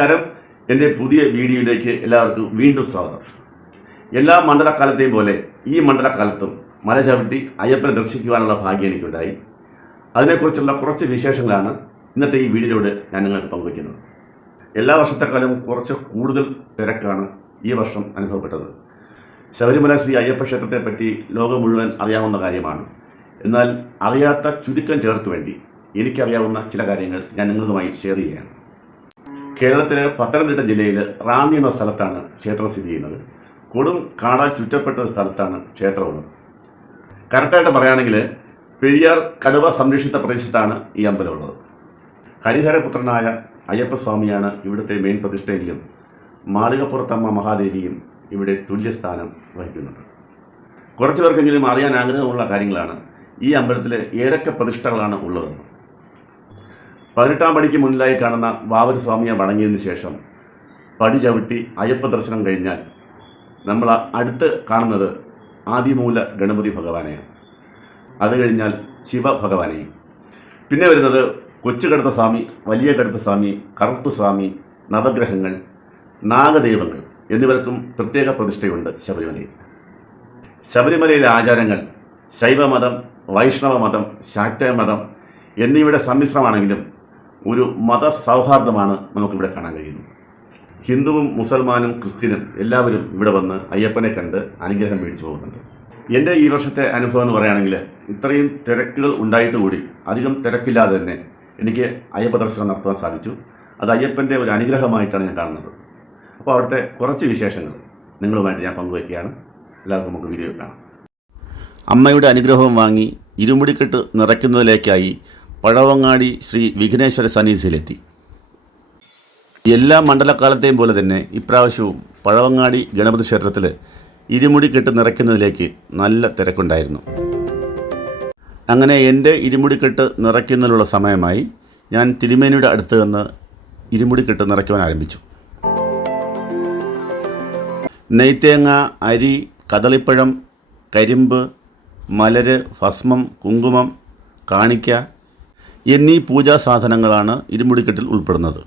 നമസ്കാരം. എൻ്റെ പുതിയ വീഡിയോയിലേക്ക് എല്ലാവർക്കും വീണ്ടും സ്വാഗതം. എല്ലാ മണ്ഡലക്കാലത്തെയും പോലെ ഈ മണ്ഡലക്കാലത്തും മല ചവിട്ടി അയ്യപ്പനെ ദർശിക്കുവാനുള്ള ഭാഗ്യം എനിക്കുണ്ടായി. അതിനെക്കുറിച്ചുള്ള കുറച്ച് വിശേഷങ്ങളാണ് ഇന്നത്തെ ഈ വീഡിയോയിലൂടെ ഞാൻ നിങ്ങൾക്ക് പങ്കുവയ്ക്കുന്നത്. എല്ലാ വർഷത്തെക്കാളും കുറച്ച് കൂടുതൽ തിരക്കാണ് ഈ വർഷം അനുഭവപ്പെട്ടത്. ശബരിമല ശ്രീ അയ്യപ്പ ക്ഷേത്രത്തെപ്പറ്റി ലോകം മുഴുവൻ അറിയാവുന്ന കാര്യമാണ്. എന്നാൽ അറിയാത്ത ചുരുക്കം ചേർക്ക് വേണ്ടി എനിക്കറിയാവുന്ന ചില കാര്യങ്ങൾ ഞാൻ നിങ്ങളുമായി ഷെയർ ചെയ്യുകയാണ്. കേരളത്തിലെ പത്തനംതിട്ട ജില്ലയിൽ റാന്നി എന്ന സ്ഥലത്താണ് ക്ഷേത്രം സ്ഥിതി ചെയ്യുന്നത്. കൊടും കാടാൽ ചുറ്റപ്പെട്ട സ്ഥലത്താണ് ക്ഷേത്രമുള്ളത്. കറക്റ്റായിട്ട് പറയുകയാണെങ്കിൽ പെരിയാർ കടുവ സംരക്ഷിത പ്രദേശത്താണ് ഈ അമ്പലമുള്ളത്. ഹരിഹരപുത്രനായ അയ്യപ്പസ്വാമിയാണ് ഇവിടുത്തെ മെയിൻ പ്രതിഷ്ഠയെങ്കിലും മാളികപ്പുറത്തമ്മ മഹാദേവിയും ഇവിടെ തുല്യസ്ഥാനം വഹിക്കുന്നുണ്ട്. കുറച്ചു പേർക്കെങ്കിലും അറിയാൻ ആഗ്രഹമുള്ള കാര്യങ്ങളാണ് ഈ അമ്പലത്തിൽ ഏതൊക്കെ പ്രതിഷ്ഠകളാണ് ഉള്ളതെന്ന്. 18-ാം പടിക്ക് മുന്നിലായി കാണുന്ന വാവര് സ്വാമിയെ വണങ്ങിയതിന് ശേഷം പടി ചവിട്ടി അയ്യപ്പ ദർശനം കഴിഞ്ഞാൽ നമ്മൾ അടുത്ത് കാണുന്നത് ആദിമൂല ഗണപതി ഭഗവാനെയാണ്. അത് കഴിഞ്ഞാൽ ശിവഭഗവാനെയും. പിന്നെ വരുന്നത് കൊച്ചു കടുത്തസ്വാമി, വലിയ കടുത്തസ്വാമി, കറുപ്പ് സ്വാമി, നവഗ്രഹങ്ങൾ, നാഗദൈവങ്ങൾ എന്നിവർക്കും പ്രത്യേക പ്രതിഷ്ഠയുണ്ട് ശബരിമലയിൽ. ശബരിമലയിലെ ആചാരങ്ങൾ ശൈവമതം, വൈഷ്ണവമതം, ശാക്തമതം എന്നിവയുടെ സമ്മിശ്രമാണെങ്കിലും ഒരു മതസൗഹാർദ്ദമാണ് നമുക്കിവിടെ കാണാൻ കഴിയുന്നത്. ഹിന്ദുവും മുസൽമാനും ക്രിസ്ത്യനും എല്ലാവരും ഇവിടെ വന്ന് അയ്യപ്പനെ കണ്ട് അനുഗ്രഹം മേടിച്ചു പോകുന്നുണ്ട്. എൻ്റെ ഈ വർഷത്തെ അനുഭവം എന്ന് പറയുകയാണെങ്കിൽ ഇത്രയും തിരക്കുകൾ ഉണ്ടായിട്ട് കൂടി അധികം തിരക്കില്ലാതെ തന്നെ എനിക്ക് അയ്യപ്പ ദർശനം നടത്താൻ സാധിച്ചു. അത് അയ്യപ്പൻ്റെ ഒരു അനുഗ്രഹമായിട്ടാണ് ഞാൻ കാണുന്നത്. അപ്പോൾ അവിടുത്തെ കുറച്ച് വിശേഷങ്ങൾ നിങ്ങളുമായിട്ട് ഞാൻ പങ്കുവയ്ക്കുകയാണ്. എല്ലാവർക്കും നമുക്ക് വീഡിയോ കാണാം. അമ്മയുടെ അനുഗ്രഹവും വാങ്ങി ഇരുമുടിക്കെട്ട് നിറയ്ക്കുന്നതിലേക്കായി പഴവങ്ങാടി ശ്രീ വിഘ്നേശ്വര സന്നിധിയിലെത്തി. എല്ലാ മണ്ഡലക്കാലത്തെയും പോലെ തന്നെ ഇപ്രാവശ്യവും പഴവങ്ങാടി ഗണപതി ക്ഷേത്രത്തിൽ ഇരുമുടിക്കെട്ട് നിറയ്ക്കുന്നതിലേക്ക് നല്ല തിരക്കുണ്ടായിരുന്നു. അങ്ങനെ എൻ്റെ ഇരുമുടിക്കെട്ട് നിറയ്ക്കുന്നതിനുള്ള സമയമായി. ഞാൻ തിരുമേനിയുടെ അടുത്ത് നിന്ന് ഇരുമുടിക്കെട്ട് നിറയ്ക്കുവാൻ ആരംഭിച്ചു. നെയ്ത്തേങ്ങ, അരി, കദളിപ്പഴം, കരിമ്പ്, മലര്, ഭസ്മം, കുങ്കുമം, കാണിക്ക എന്നീ പൂജാ സാധനങ്ങളാണ് ഇരുമുടിക്കെട്ടിൽ ഉൾപ്പെടുന്നത്.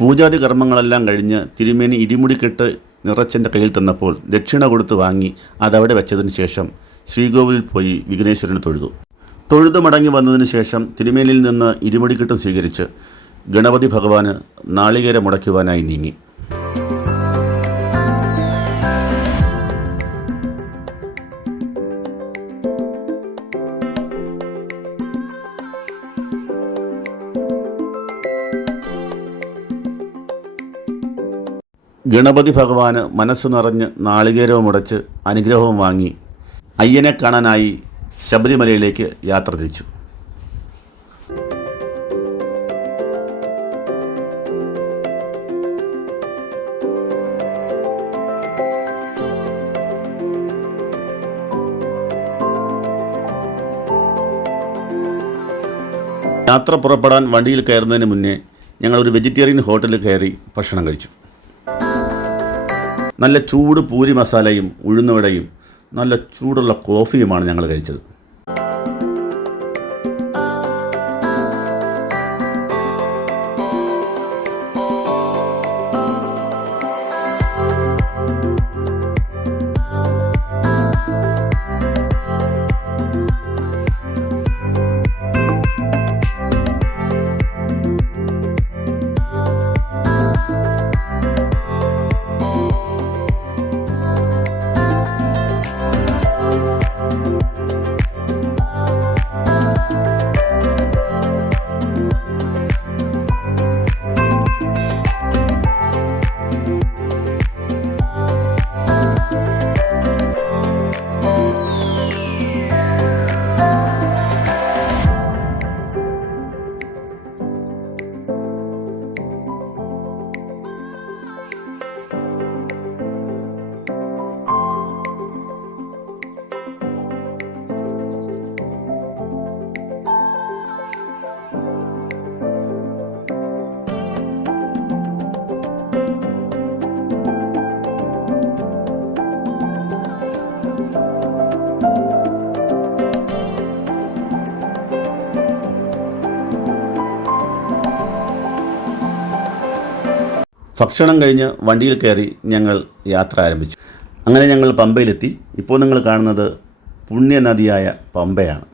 പൂജാതി കർമ്മങ്ങളെല്ലാം കഴിഞ്ഞ് തിരുമേനി ഇരുമുടിക്കെട്ട് നിറച്ചെൻ്റെ കയ്യിൽ തന്നപ്പോൾ ദക്ഷിണ കൊടുത്ത് വാങ്ങി അതവിടെ വെച്ചതിന് ശേഷം ശ്രീകോവിലിൽ പോയി വിഘ്നേശ്വരനെ തൊഴുതു മടങ്ങി വന്നതിന് ശേഷം തിരുമേനിയിൽ നിന്ന് ഇരുമുടിക്കെട്ട് സ്വീകരിച്ച് ഗണപതി ഭഗവാന് നാളികേരം മുടയ്ക്കുവാനായി നീങ്ങി. ഗണപതി ഭഗവാന് മനസ്സ് നിറഞ്ഞ് നാളികേരവും ഉടച്ച് അനുഗ്രഹവും വാങ്ങി അയ്യനെ കാണാനായി ശബരിമലയിലേക്ക് യാത്ര തിരിച്ചു. യാത്ര പുറപ്പെടാൻ വണ്ടിയിൽ കയറുന്നതിന് മുന്നേ ഞങ്ങളൊരു വെജിറ്റേറിയൻ ഹോട്ടലിൽ കയറി ഭക്ഷണം കഴിച്ചു. നല്ല ചൂട് പൂരി മസാലയും ഉഴുന്നുവടയും നല്ല ചൂടുള്ള കോഫിയുമാണ് ഞങ്ങൾ കഴിച്ചത്. ഭക്ഷണം കഴിഞ്ഞ് വണ്ടിയിൽ കയറി ഞങ്ങൾ യാത്ര ആരംഭിച്ചു. അങ്ങനെ ഞങ്ങൾ പമ്പയിലെത്തി. ഇപ്പോൾ നിങ്ങൾ കാണുന്നത് പുണ്യനദിയായ പമ്പയാണ്.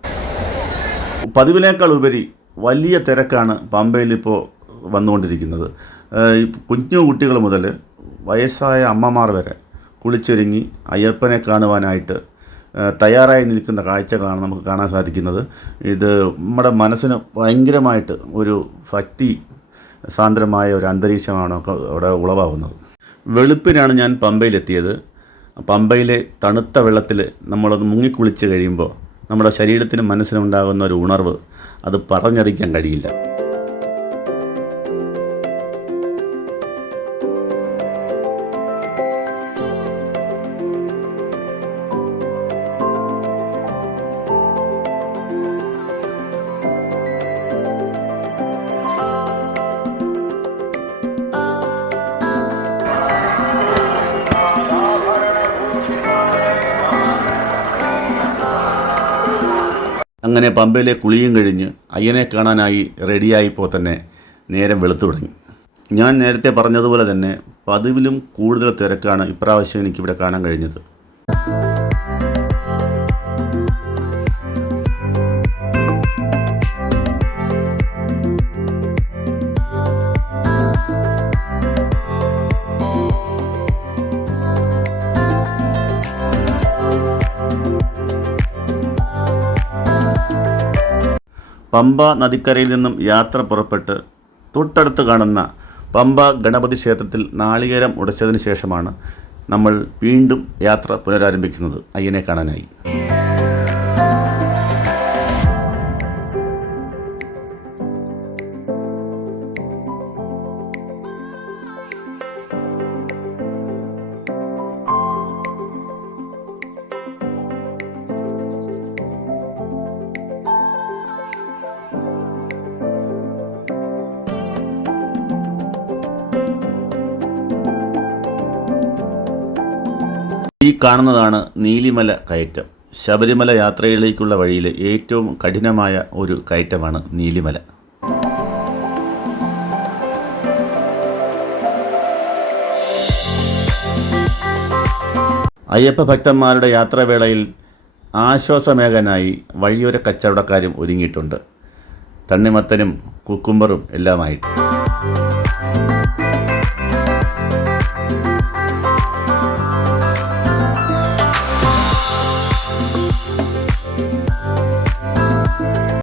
പതിവിനേക്കാൾ ഉപരി വലിയ തിരക്കാണ് പമ്പയിലിപ്പോൾ വന്നുകൊണ്ടിരിക്കുന്നത്. കുഞ്ഞു കുട്ടികൾ മുതൽ വയസ്സായ അമ്മമാർ വരെ കുളിച്ചൊരുങ്ങി അയ്യപ്പനെ കാണുവാനായിട്ട് തയ്യാറായി നിൽക്കുന്ന കാഴ്ചകളാണ് നമുക്ക് കാണാൻ സാധിക്കുന്നത്. ഇത് നമ്മുടെ മനസ്സിന് ഭയങ്കരമായിട്ട് ഒരു ഭക്തി സാന്ദ്രമായ ഒരു അന്തരീക്ഷമാണ് അവിടെ ഉളവാകുന്നത്. വെളുപ്പിനാണ് ഞാൻ പമ്പയിലെത്തിയത്. പമ്പയിലെ തണുത്ത വെള്ളത്തിൽ നമ്മളത് മുങ്ങിക്കുളിച്ച് കഴിയുമ്പോൾ നമ്മുടെ ശരീരത്തിനും മനസ്സിനും ഉണ്ടാകുന്ന ഒരു ഉണർവ് അത് പറഞ്ഞറിയിക്കാൻ കഴിയില്ല. അങ്ങനെ പമ്പയിലെ കുളിയും കഴിഞ്ഞ് അയ്യനെ കാണാനായി റെഡിയായിപ്പോൾ തന്നെ നേരം വെളുത്തു തുടങ്ങി. ഞാൻ നേരത്തെ പറഞ്ഞതുപോലെ തന്നെ പതിവിലും കൂടുതൽ തിരക്കാണ് ഇപ്രാവശ്യം എനിക്കിവിടെ കാണാൻ കഴിഞ്ഞത്. പമ്പ നദിക്കരയിൽ നിന്നും യാത്ര പുറപ്പെട്ട് തൊട്ടടുത്ത് കാണുന്ന പമ്പ ഗണപതി ക്ഷേത്രത്തിൽ നാളികേരം ഉടച്ചതിന് ശേഷമാണ് നമ്മൾ വീണ്ടും യാത്ര പുനരാരംഭിക്കുന്നത് അയ്യനെ കാണാനായി. ഈ കാണുന്നതാണ് നീലിമല കയറ്റം. ശബരിമല യാത്രയിലേക്കുള്ള വഴിയിലെ ഏറ്റവും കഠിനമായ ഒരു കയറ്റമാണ് നീലിമല. അയ്യപ്പ ഭക്തന്മാരുടെ യാത്രാവേളയിൽ ആശ്വാസമേകാനായി വഴിയോര കച്ചവടക്കാരും ഒരുങ്ങിയിട്ടുണ്ട്. തണ്ണിമത്തനും കുക്കുംബറും എല്ലാമായിട്ട്.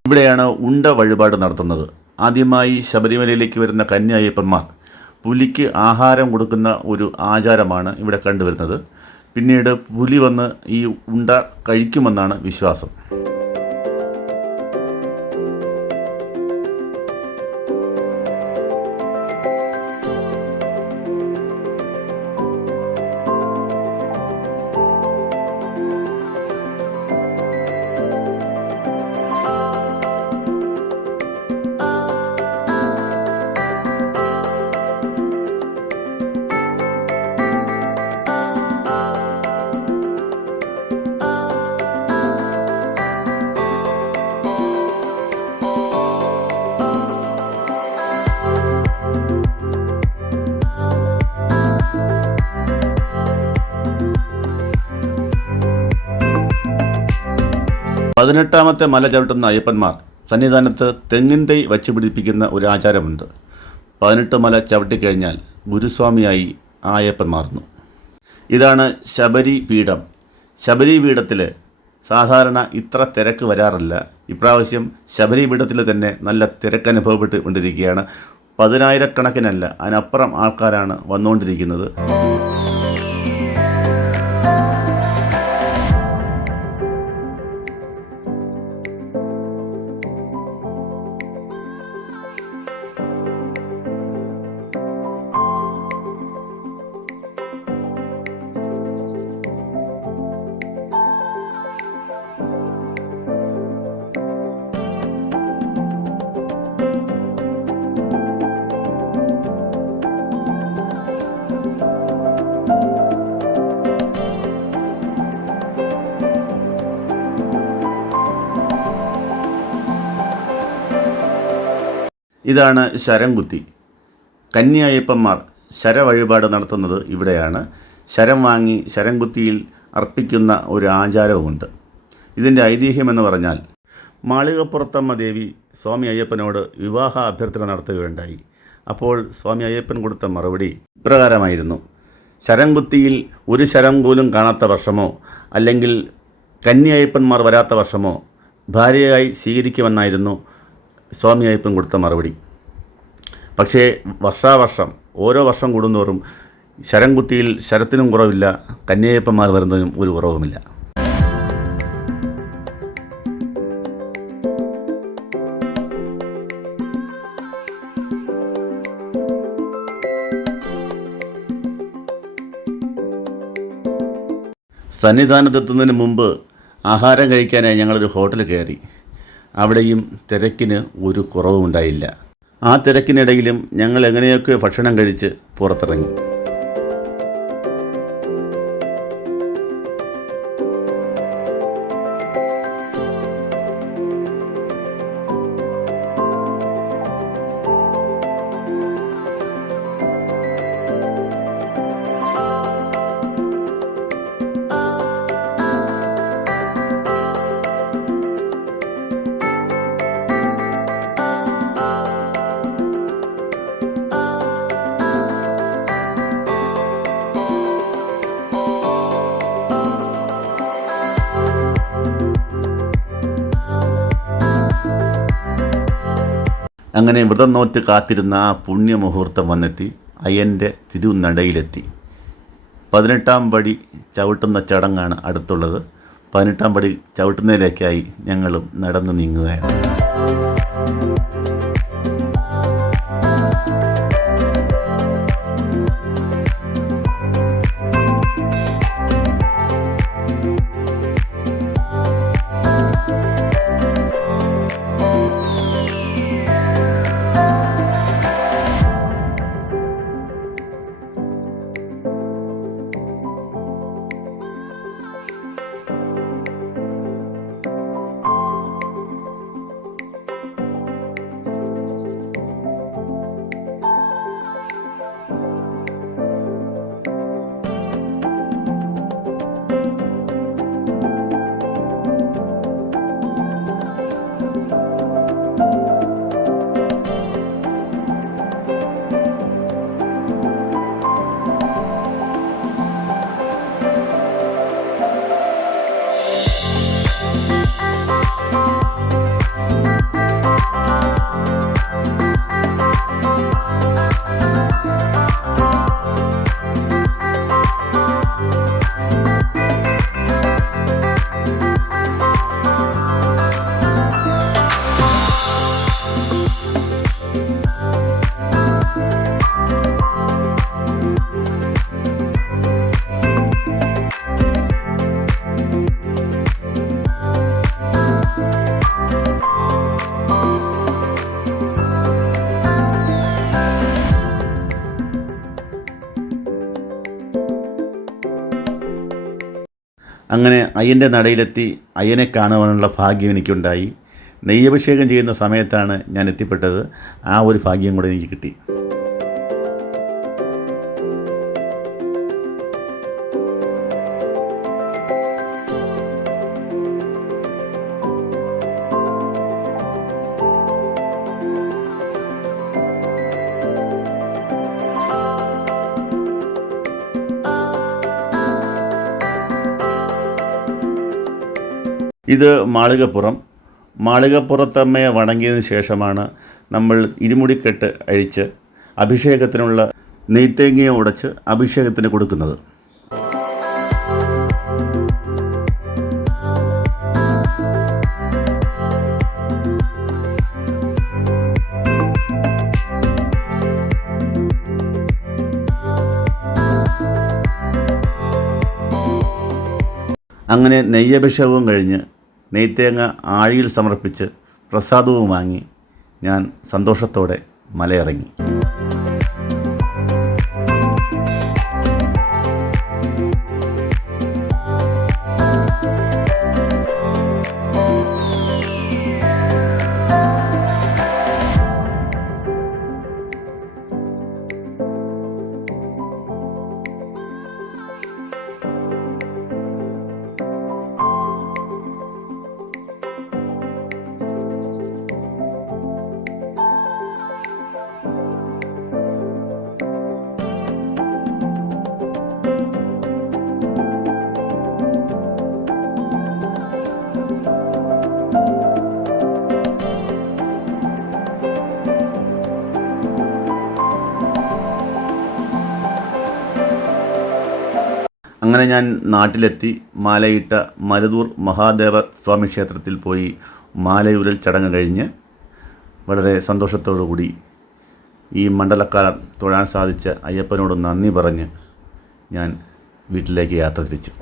ഇവിടെയാണ് ഉണ്ട വഴിപാട് നടത്തുന്നത്. ആദ്യമായി ശബരിമലയിലേക്ക് വരുന്ന കന്യ അയ്യപ്പന്മാർ പുലിക്ക് ആഹാരം കൊടുക്കുന്ന ഒരു ആചാരമാണ് ഇവിടെ കണ്ടുവരുന്നത്. പിന്നീട് പുലി വന്ന് ഈ ഉണ്ട കഴിക്കുമെന്നാണ് വിശ്വാസം. 18ാമത്തെ മല ചവിട്ടുന്ന അയ്യപ്പന്മാർ സന്നിധാനത്ത് തെങ്ങിൻ തൈ വച്ച് പിടിപ്പിക്കുന്ന ഒരു ആചാരമുണ്ട്. 18 മല ചവിട്ടിക്കഴിഞ്ഞാൽ ഗുരുസ്വാമിയായി ആ അയ്യപ്പൻ മാറുന്നു. ഇതാണ് ശബരി പീഠം. ശബരി പീഠത്തിൽ സാധാരണ ഇത്ര തിരക്ക് വരാറില്ല. ഇപ്രാവശ്യം ശബരി പീഠത്തിൽ തന്നെ നല്ല തിരക്ക് അനുഭവപ്പെട്ട് കൊണ്ടിരിക്കുകയാണ്. 10,000-കണക്കിനല്ല, അതിനപ്പുറം ആൾക്കാരാണ് വന്നുകൊണ്ടിരിക്കുന്നത്. ഇതാണ് ശരംകുത്തി. കന്നി അയ്യപ്പന്മാർ ശരവഴിപാട് നടത്തുന്നത് ഇവിടെയാണ്. ശരം വാങ്ങി ശരംകുത്തിയിൽ അർപ്പിക്കുന്ന ഒരു ആചാരവുമുണ്ട്. ഇതിൻ്റെ ഐതിഹ്യമെന്ന് പറഞ്ഞാൽ, മാളികപ്പുറത്തമ്മ ദേവി സ്വാമി അയ്യപ്പനോട് വിവാഹ അഭ്യർത്ഥന നടത്തുകയുണ്ടായി. അപ്പോൾ സ്വാമി അയ്യപ്പൻ കൊടുത്ത മറുപടി ഇപ്രകാരമായിരുന്നു: ശരംകുത്തിയിൽ ഒരു ശരം പോലും കാണാത്ത വർഷമോ അല്ലെങ്കിൽ കന്നി അയ്യപ്പന്മാർ വരാത്ത വർഷമോ ഭാര്യയായി സ്വീകരിക്കുമെന്നായിരുന്നു സ്വാമി അയ്യപ്പൻ കൊടുത്ത മറുപടി. പക്ഷേ വർഷാവർഷം ഓരോ വർഷം കൂടുന്തോറും ശരംകുത്തിയിൽ ശരത്തിനും കുറവില്ല, കന്യയ്യപ്പന്മാർ വരുന്നതിനും ഒരു കുറവുമില്ല. സന്നിധാനത്തെത്തുന്നതിന് മുമ്പ് ആഹാരം കഴിക്കാനായി ഞങ്ങളൊരു ഹോട്ടലിൽ കയറി. അവിടെയും തിരക്കിന് ഒരു കുറവുമുണ്ടായില്ല. ആ തിരക്കിനിടയിലും ഞങ്ങൾ എങ്ങനെയൊക്കെ ഭക്ഷണം കഴിച്ച് പുറത്തിറങ്ങി. അങ്ങനെ വ്രതം നോറ്റ് കാത്തിരുന്ന ആ പുണ്യമുഹൂർത്തം വന്നെത്തി. അയ്യൻ്റെ തിരുനടയിലെത്തി. 18ാം പടി ചവിട്ടുന്ന ചടങ്ങാണ് അടുത്തുള്ളത്. 18ാം പടി ചവിട്ടുന്നതിലേക്കായി ഞങ്ങളും നടന്നു നീങ്ങുകയാണ്. അങ്ങനെ അയ്യൻ്റെ നടയിലെത്തി അയ്യനെ കാണുവാനുള്ള ഭാഗ്യം എനിക്കുണ്ടായി. നെയ്യഭിഷേകം ചെയ്യുന്ന സമയത്താണ് ഞാൻ എത്തിപ്പെട്ടത്. ആ ഒരു ഭാഗ്യം കൂടെ എനിക്ക് കിട്ടി. ഇത് മാളികപ്പുറത്തമ്മയെ വണങ്ങിയതിന് ശേഷമാണ് നമ്മൾ ഇരുമുടിക്കെട്ട് അഴിച്ച് അഭിഷേകത്തിനുള്ള നെയ്ത്തേങ്ങയെ ഉടച്ച് അഭിഷേകത്തിന് കൊടുക്കുന്നത്. അങ്ങനെ നെയ്യഭിഷേകവും കഴിഞ്ഞ് നെയ്ത്തേങ്ങ ആഴിയിൽ സമർപ്പിച്ച് പ്രസാദവും വാങ്ങി ഞാൻ സന്തോഷത്തോടെ മലയിറങ്ങി. അങ്ങനെ ഞാൻ നാട്ടിലെത്തി മാലയിട്ട മരുതൂർ മഹാദേവ സ്വാമി ക്ഷേത്രത്തിൽ പോയി മാലയൂരൽ ചടങ്ങ് കഴിഞ്ഞ് വളരെ സന്തോഷത്തോടു കൂടി ഈ മണ്ഡലക്കാലം തൊഴാൻ സാധിച്ച അയ്യപ്പനോട് നന്ദി പറഞ്ഞ് ഞാൻ വീട്ടിലേക്ക് യാത്ര തിരിച്ചു.